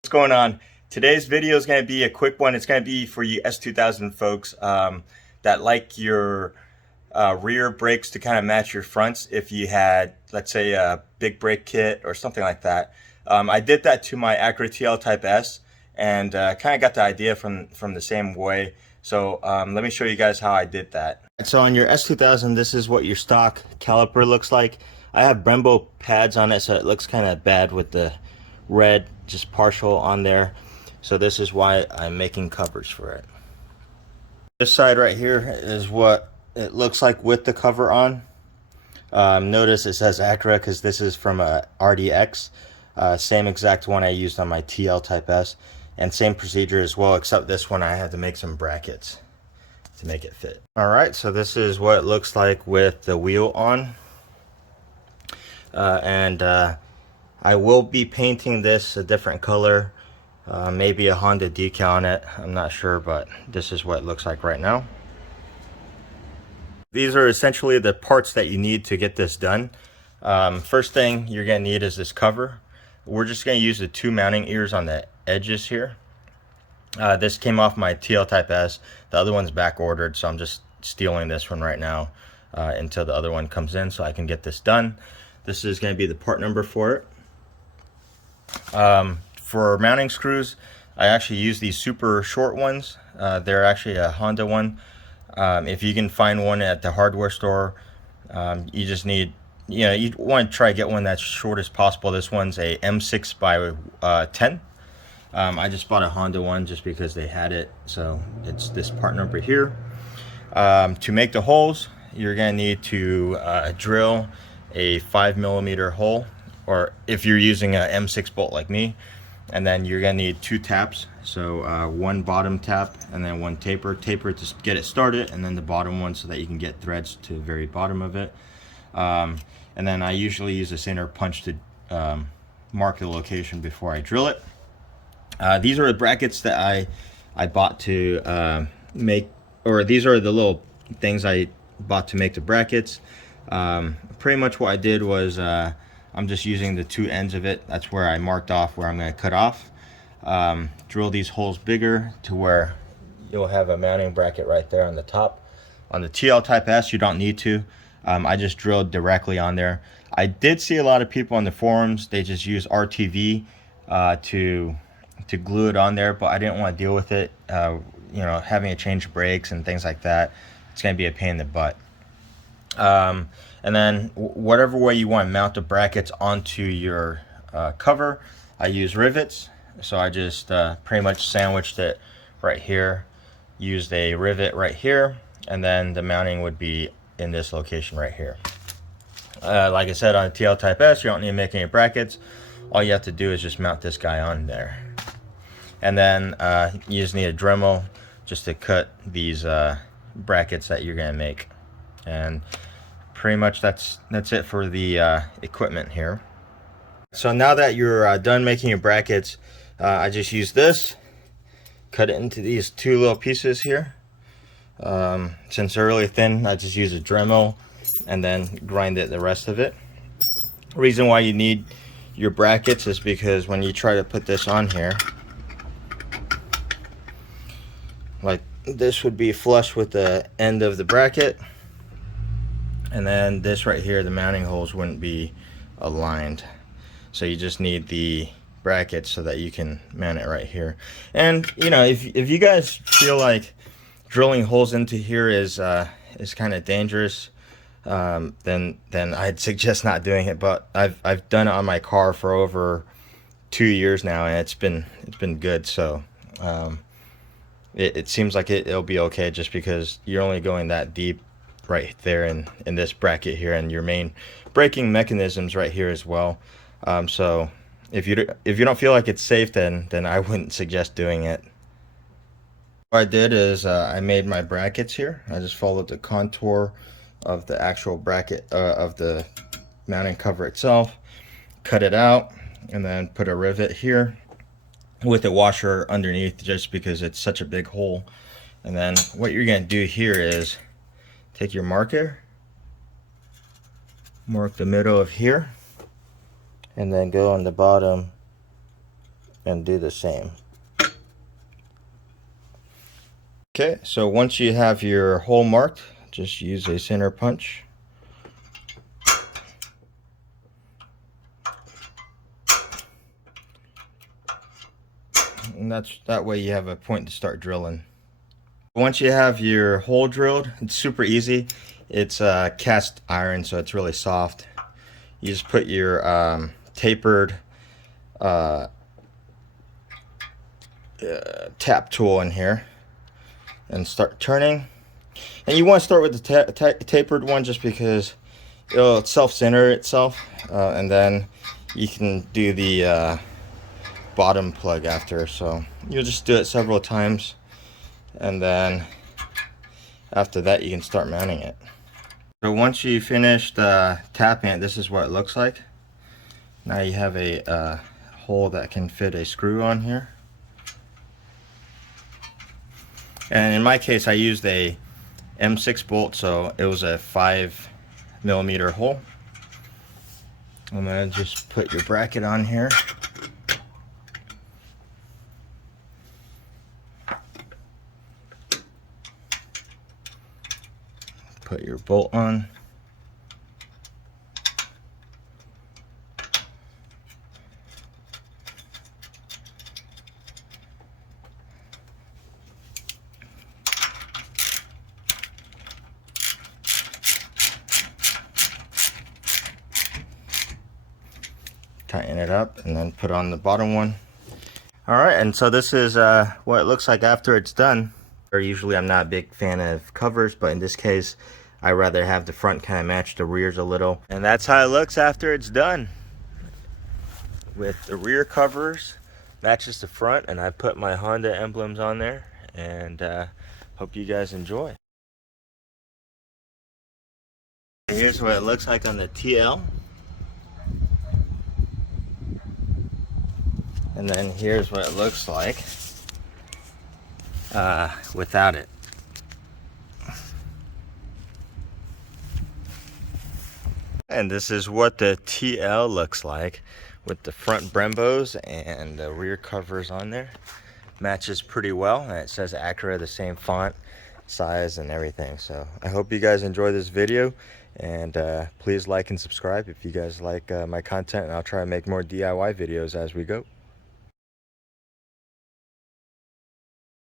What's going on? Today's video is going to be a quick one. It's going to be for you S2000 folks that like your rear brakes to kind of match your fronts if you had, let's say, a big brake kit or something like that. I did that to my Acura TL Type S and kind of got the idea from the same way. So let me show you guys how I did that. So on your S2000, this is what your stock caliper looks like. I have Brembo pads on it, so it looks kind of bad with the red just partial on there. So this is why I'm making covers for it. This side right here is what it looks like with the cover on. Notice it says Acura because this is from a RDX. Same exact one I used on my TL Type S, and same procedure as well, except this one I had to make some brackets to make it fit. Alright, so this is what it looks like with the wheel on. I will be painting this a different color, maybe a Honda decal on it, I'm not sure, but this is what it looks like right now. These are essentially the parts that you need to get this done. First thing you're going to need is this cover. We're just going to use the two mounting ears on the edges here. This came off my TL Type S. The other one's back ordered, so I'm just stealing this one right now until the other one comes in so I can get this done. This is going to be the part number for it. For mounting screws, I actually use these super short ones. They're actually a Honda one. If you can find one at the hardware store, you just need, you want to try to get one that's short as possible. This one's a M6 by 10. I just bought a Honda one just because they had it, so it's this part number here. To make the holes, you're going to need to drill a 5mm hole, or if you're using a M6 bolt like me, and then you're gonna need two taps. So one bottom tap and then one taper to get it started, and then the bottom one so that you can get threads to the very bottom of it. And then I usually use a center punch to mark the location before I drill it. These are the brackets that I bought to make, or these are the little things I bought to make the brackets. Pretty much what I did was I'm just using the two ends of it. That's where I marked off where I'm going to cut off. Drill these holes bigger to where you'll have a mounting bracket right there on the top. On the TL Type S, you don't need to. I just drilled directly on there. I did see a lot of people on the forums, they just use RTV to glue it on there, but I didn't want to deal with it. Having to change brakes and things like that, it's going to be a pain in the butt. And then whatever way you want to mount the brackets onto your cover, I use rivets. So I just pretty much sandwiched it right here, used a rivet right here, and then the mounting would be in this location right here. Like I said, on a TL Type S, you don't need to make any brackets. All you have to do is just mount this guy on there. And then you just need a Dremel just to cut these brackets that you're going to make. And pretty much that's it for the equipment here. So now that you're done making your brackets, I just use this, cut it into these two little pieces here. Since they're really thin, I just use a Dremel and then grind it the rest of it. Reason why you need your brackets is because when you try to put this on here, like this would be flush with the end of the bracket, and then this right here, the mounting holes wouldn't be aligned. So you just need the brackets so that you can mount it right here. And if you guys feel like drilling holes into here is kind of dangerous, then I'd suggest not doing it. But I've done it on my car for over 2 years now, and it's been good. So it seems like it'll be okay, just because you're only going that deep right there in this bracket here, and your main braking mechanisms right here as well. So if you don't feel like it's safe, then I wouldn't suggest doing it. What I did is I made my brackets here. I just followed the contour of the actual bracket of the mounting cover itself, cut it out, and then put a rivet here with a washer underneath, just because it's such a big hole. And then what you're going to do here is take your marker, mark the middle of here, and then go on the bottom and do the same. Okay, so once you have your hole marked, just use a center punch. And that way you have a point to start drilling. Once you have your hole drilled, it's super easy. It's cast iron, so it's really soft. You just put your tapered tap tool in here and start turning. And you want to start with the tapered one just because it'll self-center itself, and then you can do the bottom plug after. So you'll just do it several times, and then after that you can start mounting it. So once you finished tapping it, this is what it looks like. Now you have a hole that can fit a screw on here. And in my case, I used a M6 bolt, so it was a 5mm hole. I'm gonna just put your bracket on here. Put your bolt on. Tighten it up and then put on the bottom one. Alright, and so this is what it looks like after it's done. Usually I'm not a big fan of covers, but in this case I rather have the front kind of match the rears a little. And that's how it looks after it's done. With the rear covers matches the front, and I put my Honda emblems on there, and hope you guys enjoy. Here's what it looks like on the TL. And then here's what it looks like without it. And this is what the TL looks like with the front Brembos and the rear covers on there. Matches pretty well, and it says Acura, the same font, size, and everything. So I hope you guys enjoy this video, and please like and subscribe if you guys like my content, and I'll try to make more DIY videos as we go.